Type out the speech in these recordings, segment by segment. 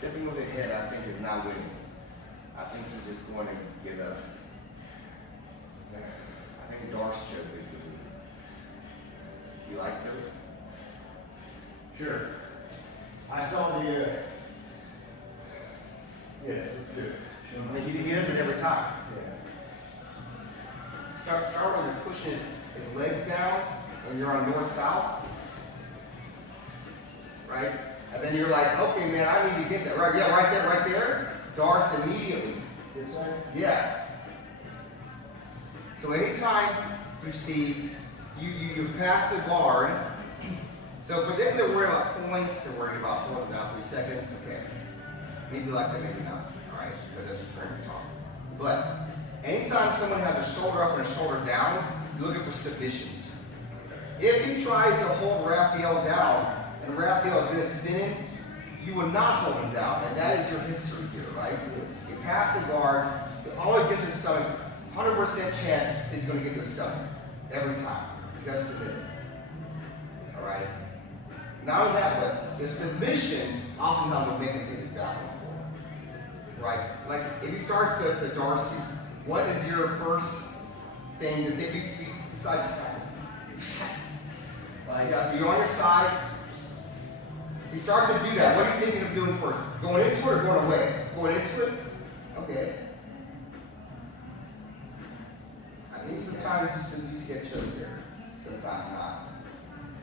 Stepping with the head, I think, is not winning. I think he's just going to get up. I think Darce choke is the move. You like those? Sure. I saw the, yes, let's do it. I mean, he does it every time. Yeah. Start when you're pushing his legs down, and you're on north-south, right? And then you're like, okay, man, I need to get that. Right, yeah, right there. Darce immediately. This way? Yes. So anytime you see, you've passed the guard, so for them to worry about points, they're worried about holding down 3 seconds, okay. Maybe like that, maybe not, all right, because that's a turn to talk. But anytime someone has a shoulder up and a shoulder down, you're looking for submissions. If he tries to hold Rafael down, and Rafael is just spinning, you will not hold him down, and that is your history here, right? You pass the guard, it always gets his stomach, 100% chance he's going to get your stomach, every time. You got to submit it, all right? Not only that, but the submission oftentimes will make him hit his back and forth, right? Like, if he starts to Darcy, what is your first thing to think besides his tackle? Yeah, so you're on your side. He starts to do that. What are you thinking of doing first? Going into it or going away? Going into it? Okay. I think sometimes you just get choked there. Sometimes not.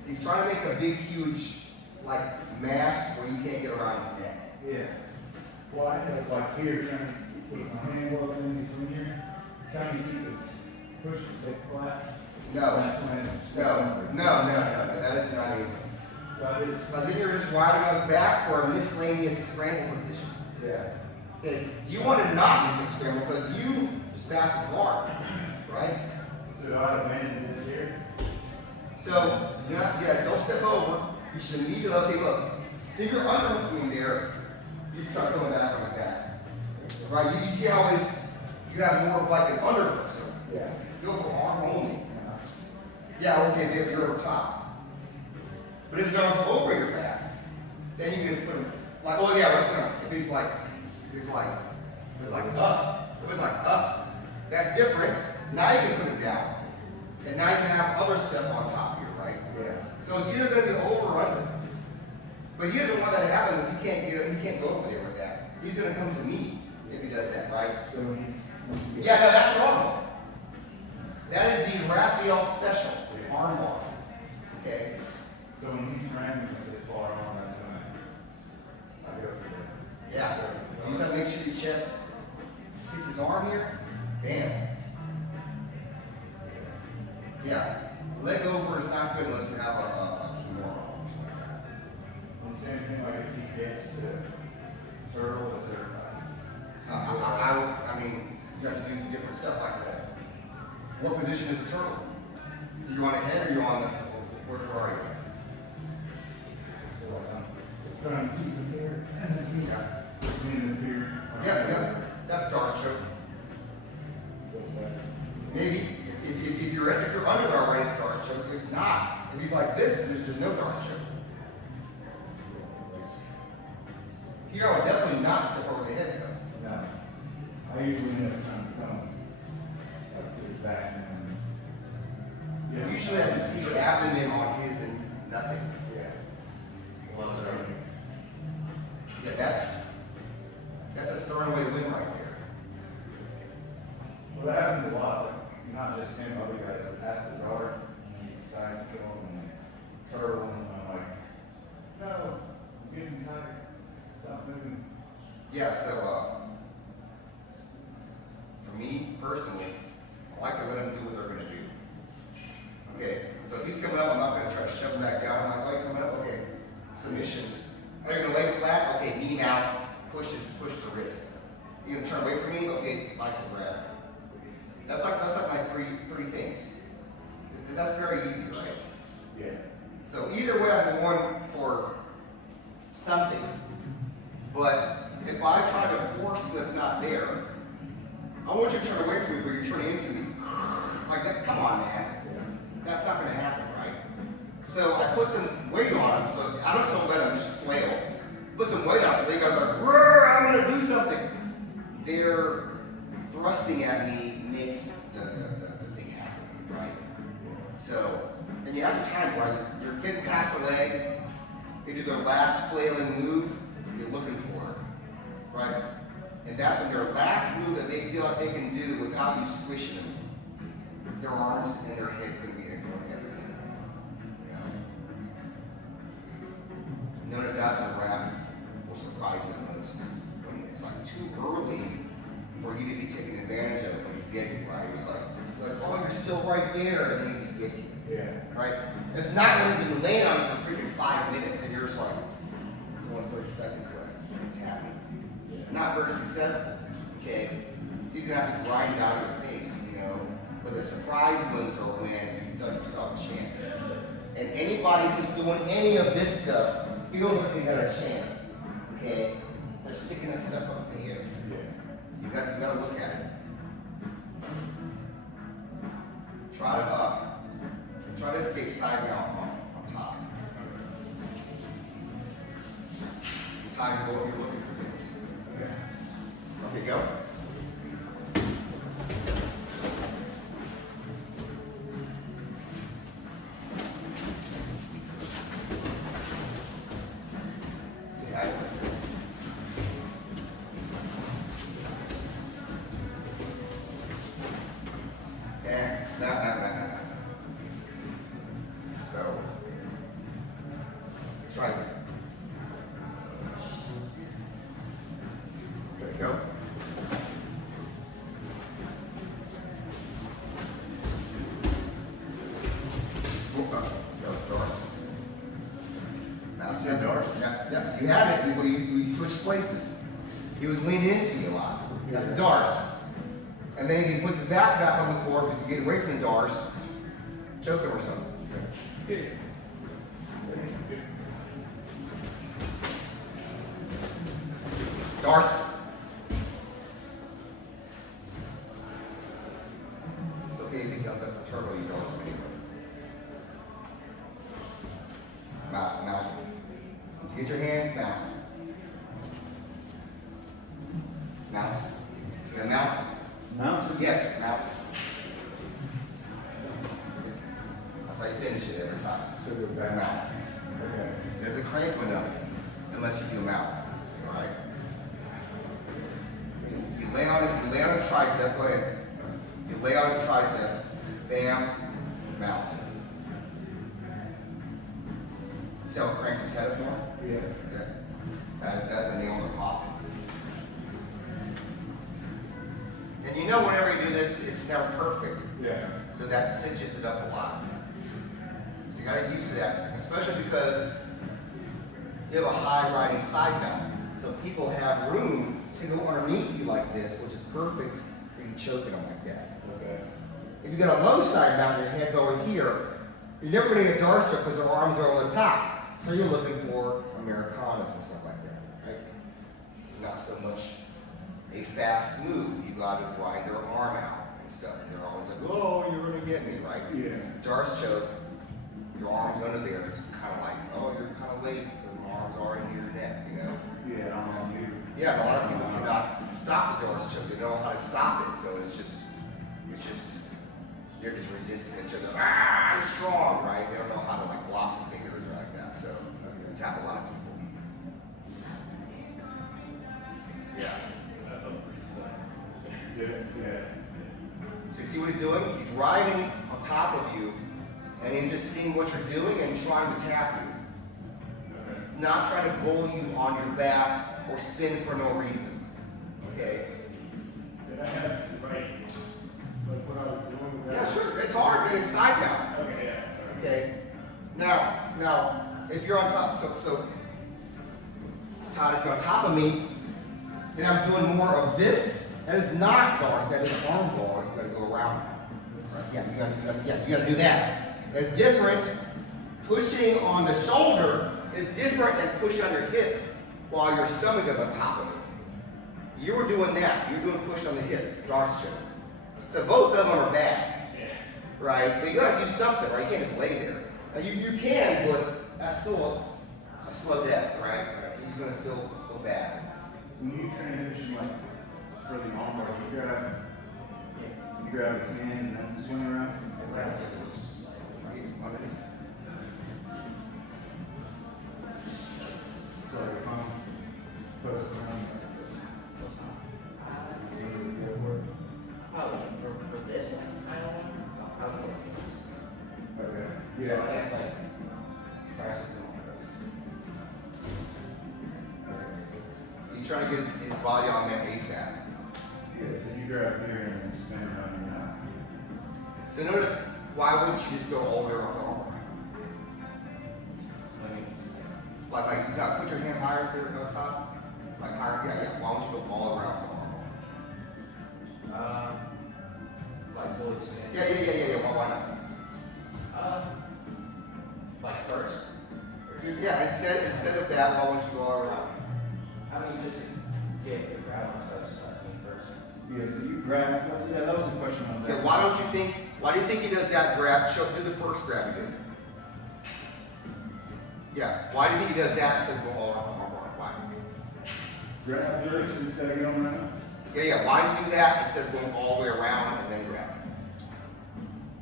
He's trying to make a big, huge, like, mass where you can't get around his neck. Yeah. Well, I have like here trying to put my hand well in between here, trying to keep his push his leg flat. No. That's when No. That is not even. Because then you're just riding on his back for a miscellaneous scramble position. Yeah. Okay, you want to not make him scramble because you just passed the guard, right? So do I abandon this here? So, don't step over. You should immediately, okay, look. So if you're underhooking there, you try going back on his back. Right? You see how you have more of like an underhook. So Yeah. go for arm only. Yeah, okay, you're over top. But if his arms are over your back, then you can just put him like, oh yeah, right, no. If he's like up, if it's like up, that's different. Now you can put him down. And now you can have other stuff on top here, right? Yeah. So it's either gonna be over or under. But he doesn't want that to happen because he can't go over there with that. He's gonna come to me if he does that, right? So Yeah, no, that's wrong. That is the Rafael special, arm bar. Okay? So when he's scrambling with this far on, that's when I go for it. Yeah. You gotta make sure your chest hits his arm here. Bam. Yeah. Leg over is not good unless you have a femoral. And same thing like if he gets the turtle, is there? I mean, you have to do different stuff like that. What position is the turtle? Are you on the head or are you on the, where are you? So I'm trying to keep him here. Yeah. Bring him here. Yeah. That's Darce choke. Maybe if you're under the already, it's Darce choke. It's not. If he's like this, there's no Darce choke. Here, I would definitely not step over the head though. No. I usually end up trying to come up to his back and You usually have to see the abdomen on his and nothing. yeah. Well, so, yeah, that's a throwaway win right there. Well, that happens a lot, like, not just him, other guys that pass the guard, and he decides to kill him and turtle him, and I'm like, no, I'm getting tired. Stop moving. Yeah, so for me personally, I like to let them do what they're gonna do. Okay, so if he's coming up, I'm not gonna try to shove him back down. I'm like, oh, you're coming up, okay. Submission. Are you gonna lay flat? Okay, knee out, push the wrist. You gonna turn away from me? Okay, bicep grab. That's like my three things. That's very easy, right? Yeah. So either way, I'm going for something. But if I try to force what's not there, I want you to turn away from me, but you're turning into me. Like that, come on, man. That's not gonna happen, right? So I put some weight on him, so I don't just let him just flail. put some weight out, so they gotta go, "Roar, I'm gonna do something." Their thrusting at me makes the thing happen, right? So, and you have the time, right? You're getting past the leg, they do their last flailing move, you're looking for it, right? And that's when their last move that they feel like they can do without you squishing them, their arms and their head's gonna be going everywhere. You know? Notice that's when rap will surprise you the most. When it's like too early for you to be taking advantage of it when he's getting you, right? It's like, oh, you're still right there, and then he just gets you. Yeah. Right? It's not when he's been laying on you for freaking 5 minutes and you're just like, there's only 30 seconds left. And tap me. Not very successful. Okay? He's gonna have to grind it out of your face, you know. But the surprise ones are when you thought you saw a chance. And anybody who's doing any of this stuff feels like they got a chance. Okay? They're sticking that stuff up in the air. Yeah. You gotta look at it. Try to escape side mount on top. Time to go when you're looking for things. Okay, go. Yeah. And no. So, try it. Okay, go. That was Doris. Now, see Doris? Yeah, you have it. We switched places. He was leaning into you a lot. That's Doris. And then if he puts his back on the floor to get away from the Doris, choke him or something. Doris. It's okay if he comes up for turtle, you don't anyway. Mount. Get your hands, mount. Mount. You gonna mount? Mountain? Yes, mount. That's how you finish it every time. So go back. Mount. Okay. It doesn't crank enough unless you do mount. Alright? You lay on his tricep, go ahead. You lay on his tricep, bam, mount. See how it cranks his head up more? Yeah. Okay. That's a nail in the coffin. And you know whenever you do this, it's never perfect. Yeah. So that cinches it up a lot. So you gotta get used to that, especially because you have a high riding side mount. So people have room to go underneath you like this, which is perfect for you choking them like that. Okay. If you got a low side mount, your head's always here, you're never gonna get Doris choke because their arms are on the top. So you're looking for Americanas and stuff like that, right? Not so much a fast move. You gotta grind their arm out and stuff. And they're always like, oh, you're gonna get me, right? Yeah. Doris choke, your arm's under there. It's kind of like, oh, you're kind of late because your arms are in your neck, you know? Yeah, I'm on you. Yeah, and a lot of people cannot stop the Doris choke. They don't know how to stop it. So it's just, they're just resisting each other. I'm strong, right? They don't know how to like block the fingers or like that. So it's happened a lot of people. Yeah. Yeah. So you see what he's doing? He's riding on top of you, and he's just seeing what you're doing and trying to tap you. Not trying to bowl you on your back or spin for no reason. Okay? Did I have right? Like what I was doing was that? Yeah, sure. It's hard, but it's side mount. Okay, yeah. Okay. Now, if you're on top, so Todd, if you're on top of me, and I'm doing more of this, that is not guard, that is arm bar. You gotta go around. Right? Yeah, you gotta do that. That's different. Pushing on the shoulder is different than pushing on your hip while your stomach is on top of it. You were doing that. You're doing push on the hip, Darce choke. So both of them are bad, right? But you gotta do something, right? You can't just lay there. Now you can, but that's still a slow death, right? he's gonna still bad. When you transition like for the arm bar, you grab his hand and then swing around. Sorry, post around. Oh, for this kind of one? Okay. Yeah, Yeah. that's like tricycle. He's trying to get his body on that ASAP. Yeah, so you grab here and then spin around your mouth. So notice, why wouldn't you just go all the way around the arm? Like, no, put your hand higher here on top. Like higher, yeah. Why don't you go all around the arm? Like fully stand. Yeah. Why not? Like first. Yeah, instead of that, why wouldn't you go all around? I mean, just to get the grab on stuff first. Yeah, so you grab. Yeah, that was the question I was Okay, asking. why do you think he does that grab? Do the first grab again. Yeah, why do you think he does that instead of go all around the arm? Why? Grab first instead of going around. Yeah, why do you do that instead of going all the way around and then grab?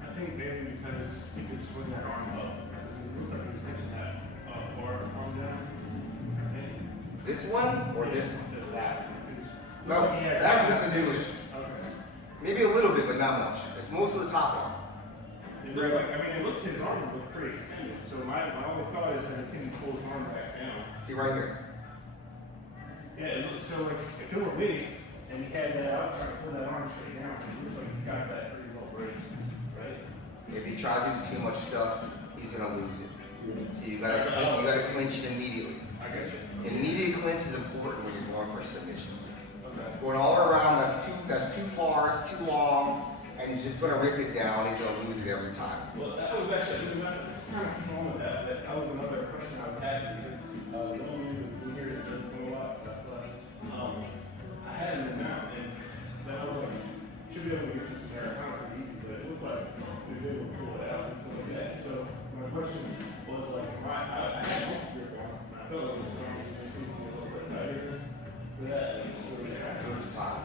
I think maybe because you could swing that arm up. Because it looked like he was pitching that arm down. This one or this one? That. No, that has nothing to do with it. Okay. Maybe a little bit, but not much. It's most of the top arm. It looked like, his arm looked pretty extended. So my only thought is that he can pull his arm back down. See right here. Yeah, it looked, so like if it were me and he had that out trying to pull that arm straight down, it looks like he got that pretty well braced, right? If he tries to do too much stuff, he's gonna lose it. So you gotta clinch it immediately. I got you. Immediate clinch is important when you're going for a submission. Okay. Going all around, that's too far, it's too long, and he's just gonna rip it down. He's gonna lose it every time. Well, that was actually, kind of wrong with that. That was another question I would have because the only reason we hear it doesn't go a lot, but I had him now and that was like, should be able to get this Americana pretty easy, but it looked like we was able to pull it out and stuff like that. So my question was like, I had one grip on, and I felt like it was wrong, just needed to be a little bit tighter for that. And so yeah, Towards the top.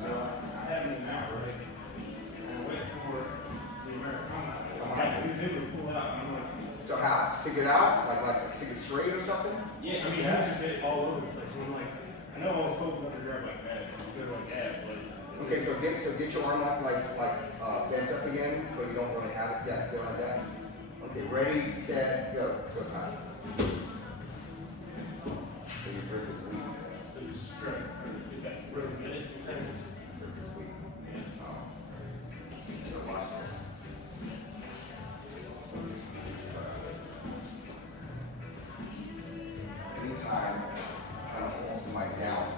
so I had him now, right? And I went for the Americana. He was able to pull out, and I'm like, So how? Stick it out? Like stick it straight or something? yeah, I mean, he was just hit all over the place. And I'm like, I know I was hoping to grab like that, good like that, but. Okay, so get your arm like bent up again, but you don't really have it. Yeah, go like that. Okay, ready, set, go. Go time. So your grip is weak. So just straight, get that really good. Grip is weak. So watch this. Anytime you're trying to hold somebody down,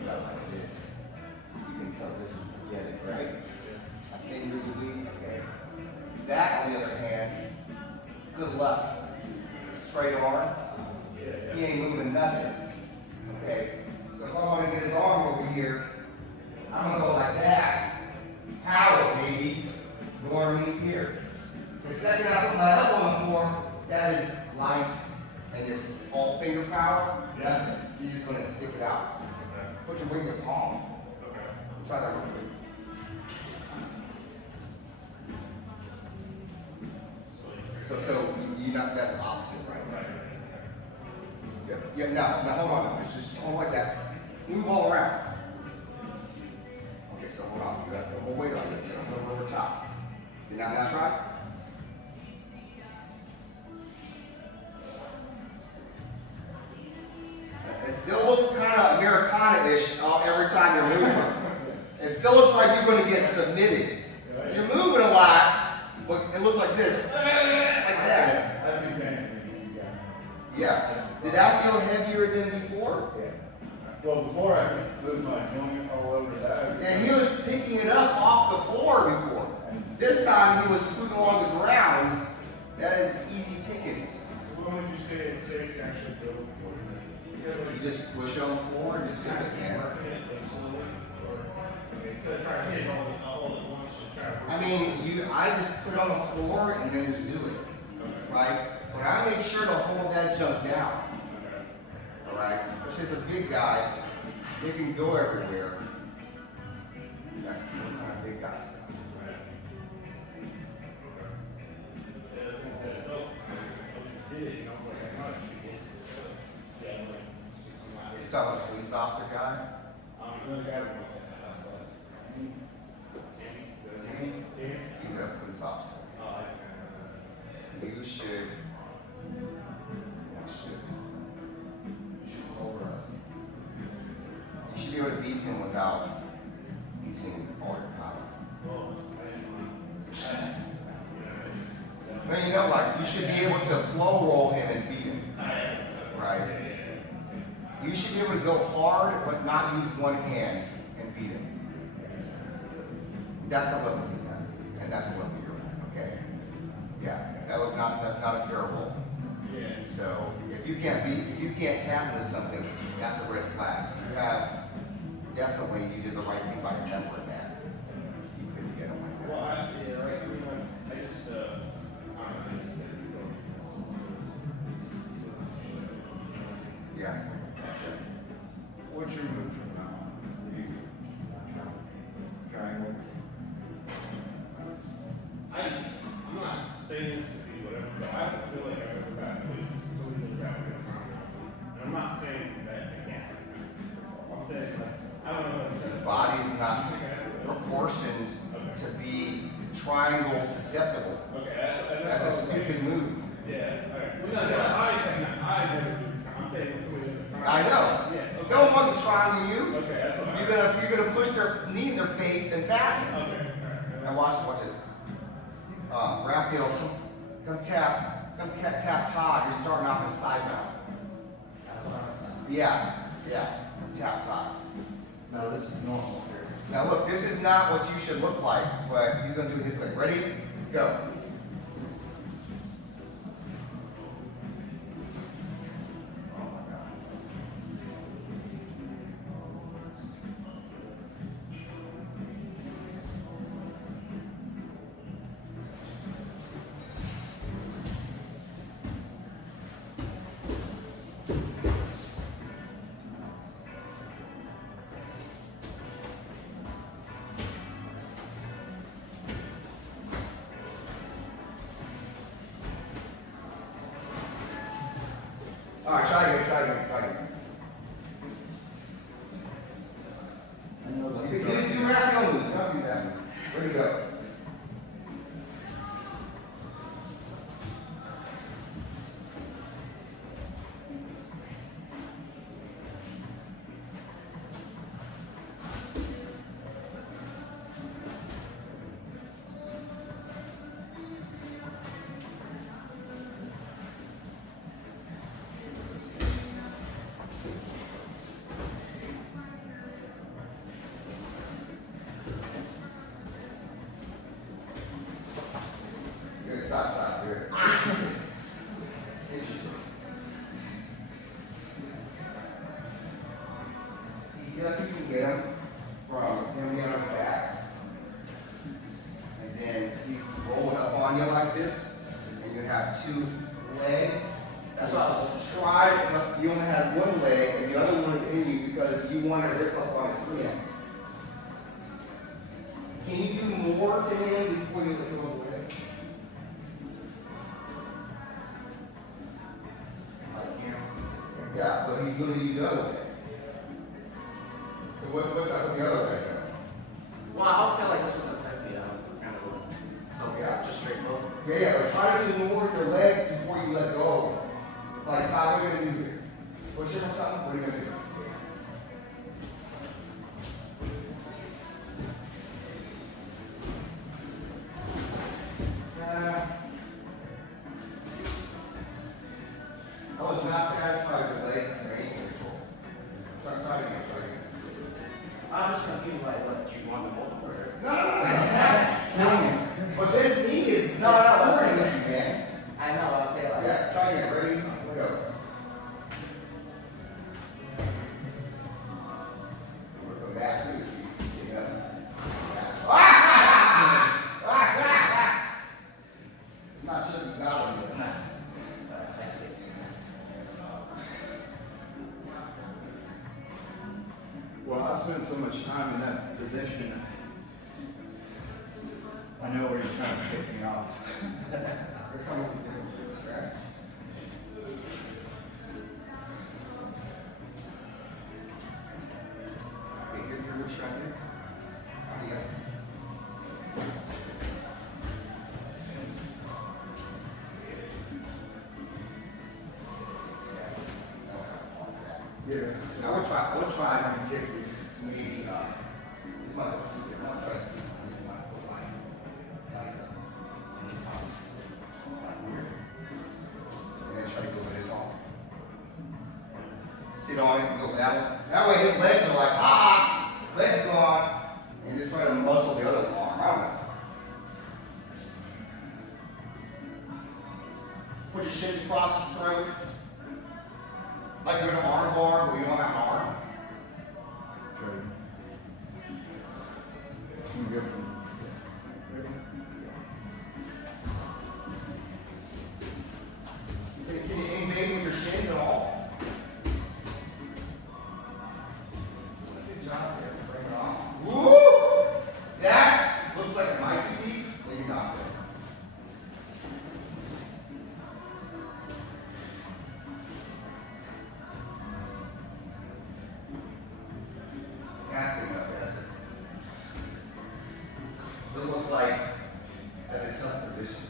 you got like this. You can tell this is pathetic, right? My fingers are weak, okay? That, on the other hand, good luck. Straight arm, he ain't moving nothing, okay? So if I want to get his arm over here, I'm gonna go like that. Power, baby. You know what I mean? Here. The second I put my elbow on the floor, that is light and just all finger power. Nothing. You're just gonna stick it out. Put your weight in your palm. Try that real quick. So you not that's the opposite, right? Yeah, no, hold on. It's just hold like that. Move all around. Okay, so hold on. You got to put more weight on it. You're gonna go over top. You're not try? It still looks kind of Americana-ish every time you're moving. It still looks like you're going to get submitted. You're moving a lot, but it looks like this. Like that. I'd be paying for you guys. Yeah. Did that feel heavier than before? Yeah. Well, before I could move my joint all over that. And he was picking it up off the floor before. This time he was scooting along the ground. That is easy pickings. What would you say it's safe to actually go for? You just push on the floor and just do it, man. Instead of trying to hit all at once, just try to. I mean, I just put it on the floor and then just do it, right? But I make sure to hold that jump down. All right? Because she's a big guy. They can go everywhere. That's what kind of big guy stuff. You talking about the police officer guy? He's a police officer. You should over. You should be able to beat him without using all your power. But you know, like, you should be able to flow roll him and beat him. Right? You should be able to go hard, but not use one hand and beat him. That's the level he's at. And that's the level you're at, okay? Yeah, that's not a fair roll. So if you can't tap into something, that's a red flag. So you have, definitely you did the right thing by remembering that. You couldn't get him like that. Well, I just, Yeah. What's your move from now? Triangle? I'm not saying this to be whatever, but I don't feel like I've ever gotten to somebody who's got me and I'm not saying that they can't. I'm saying like, I don't know. The body is not proportioned to be triangle susceptible. Okay, That's a stupid move. Yeah, alright. Well, no, I never do. I'm saying somebody doesn't try. I know. Yeah, okay. No one wants to try with you. Okay, that's what You're gonna push their knee in their face and pass it. Okay, alright. Now watch this. Raphael, come tap Todd. You're starting off in side mount. Yeah, tap Todd. No, this is normal here. Now look, this is not what you should look like, but he's gonna do it his way. Ready? Go. Oh my God. All right, try again. You can do Raphael moves. Don't do that. Where to go? Good, stop, here. You feel like you can get him from him on his back. And then he's rolling up on you like this, and you have two legs. That's what I was Try, you only have one leg, and the other one is in you because you want to rip up on his skin. Can you do more to him before you let go of the leg? Yeah, but he's going to use the other leg. So what's up with the other leg then? Well, I feel like this would affect me, kind of. So, Yeah. just straight move. Yeah, but try to do more with your legs before you let go of them. Like, Ty, what are you going to do here? Push him or something? What are you going to do? I was not satisfied with the leg and ankle control. Try again. I'm just gonna feel like what you want to hold the word. No. But this knee is No, that's soaring it. with you, man. I know, I'll say like. Yeah, try again. Ready? Go. Well, I've spent so much time in that position. I know where you're trying to kick me off. We're coming with different strategies. Okay, you're which right here? Yeah. Yeah. I would try to kick maybe, this might look stupid, I want to try something. Weird. And then try to go with this on. Sit on it and go with that one. That way his legs are like, legs go on. And just try to muscle the other arm. I don't know. Put your shins across his throat. Like doing an arm bar, but you don't have an arm. True. You go from Can you invade with your shins at all? Good job there. Bring it on. Woo! That looks like it might be deep, but you're not there. That's good enough, yes. So it looks like that it's tough position.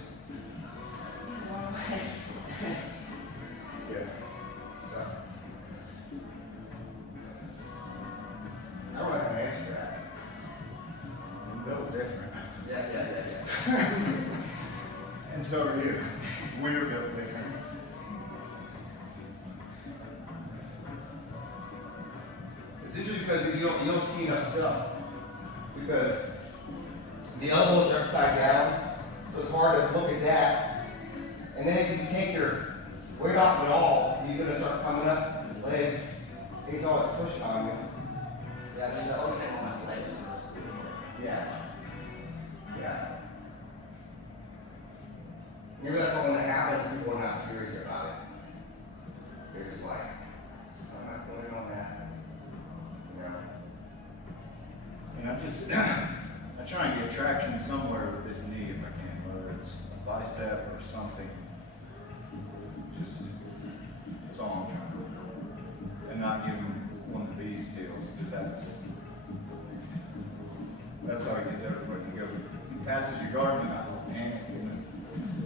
yeah. So I don't have an answer to that. A little different. Yeah. And so are you. We're built different. It's interesting because you don't see enough stuff. Because the elbows are upside down, so it's hard to look at that. And then if you take your weight off of it all, he's gonna start coming up his legs. He's always pushing on you. Yeah, There's so always on my legs. yeah. Yeah. Maybe that's what when that happens, people are not serious about it. They're just like, I'm not going in on that. You know? And I try and get traction somewhere with this knee if I can, whether it's a bicep or something. That's all I'm trying to do. And not give him one of these deals, because that's how he gets everybody to go. He passes your guard and I and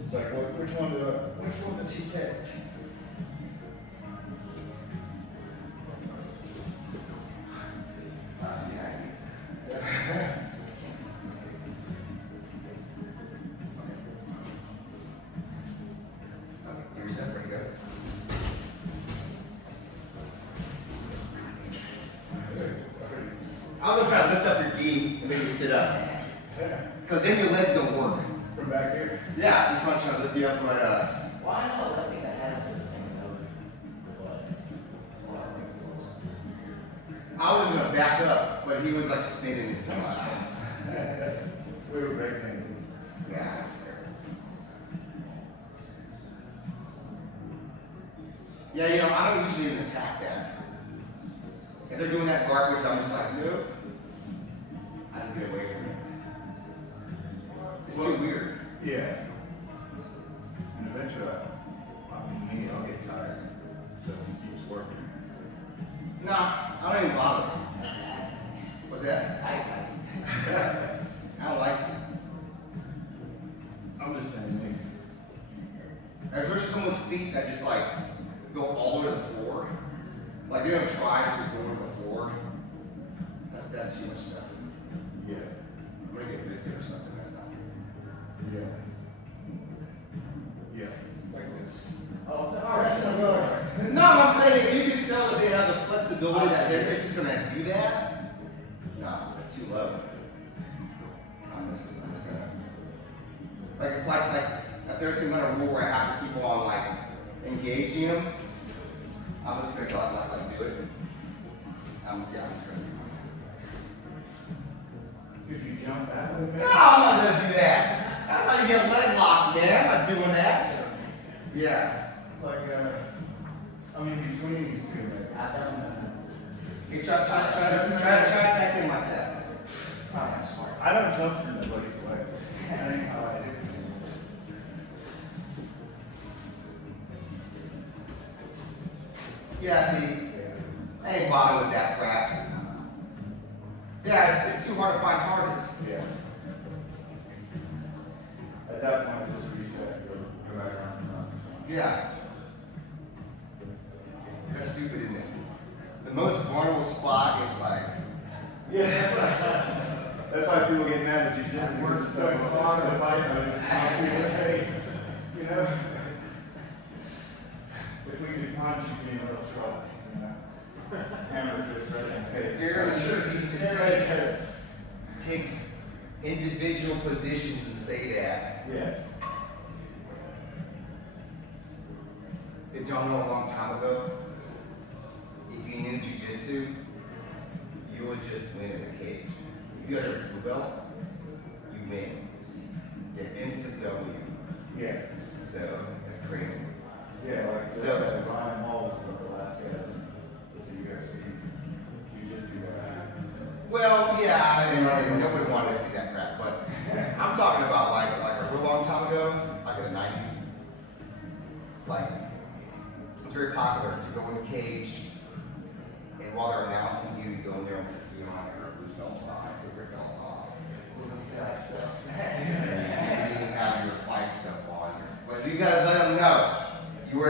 it's like, well, which one does he take? You're set, pretty good. I'm gonna try to lift up your gi and make you sit up. Because then your legs don't work. From back here. Yeah, I'm trying to lift you up, but Well, I know, I think I had a thing over. I was gonna back up, but he was like spinning and stuff. We were breakdancing. Yeah. Yeah, you know, I don't usually even attack that. If they're doing that garbage, I'm just like, nope. I can get away from it. It's too weird. Yeah. And eventually, I'll get tired. So he keeps working. Nah, I don't even bother. What's that? I attack. I don't like to. I'm just saying, maybe. Especially someone's feet that just like go all the way to the floor. Like they don't try to just go to the floor. That's too much stuff. Yeah. I'm gonna get lifted or something. That's not Yeah. Yeah. like this. Oh, all right, so go. No, I'm saying if you can tell that they have the flexibility that they're just gonna do that, no, that's too low. I'm just gonna like if there's some kind of rule where I have to keep on like engaging them, I'm just gonna go out and like do it. I'm just gonna do it. Could you jump that way? No, I'm not gonna do that. That's how you get a leg lock, man. I'm not doing that. Yeah. Like, between these two, like, I don't know. You try to attack him like that. Probably not smart. I don't jump through nobody's legs. That ain't how I do. Yeah, see, I ain't bothered with that crap. Yeah, it's too hard to find targets. Yeah. At that point, just reset, go back around the front. Yeah. That's stupid, isn't it? The most vulnerable spot is like, Yeah. That's why people get mad at jiu-jitsu. We're so close to the fight, and just smack people's face. You know? If we could punch, you'd be in real trouble. You know? Hammer fist right in the face. very easy to takes individual positions and say that. Yes. Did y'all know a long time ago, if you knew jujitsu, you would just win in the cage. If you had a blue belt, you win. The instant W. Yeah. So, it's crazy. Yeah, like So- Ryan Hall was one of the last guys in the UFC jiu-jitsu guy. Well, yeah, and nobody wanted to see that crap, but I'm talking about like a real long time ago, like in the 90s. Like, it was very popular to go in the cage, and while they're announcing you, you go in there and put your blue belts on, put your belts off, that stuff. And you have your fight stuff on. But you gotta let them know you were the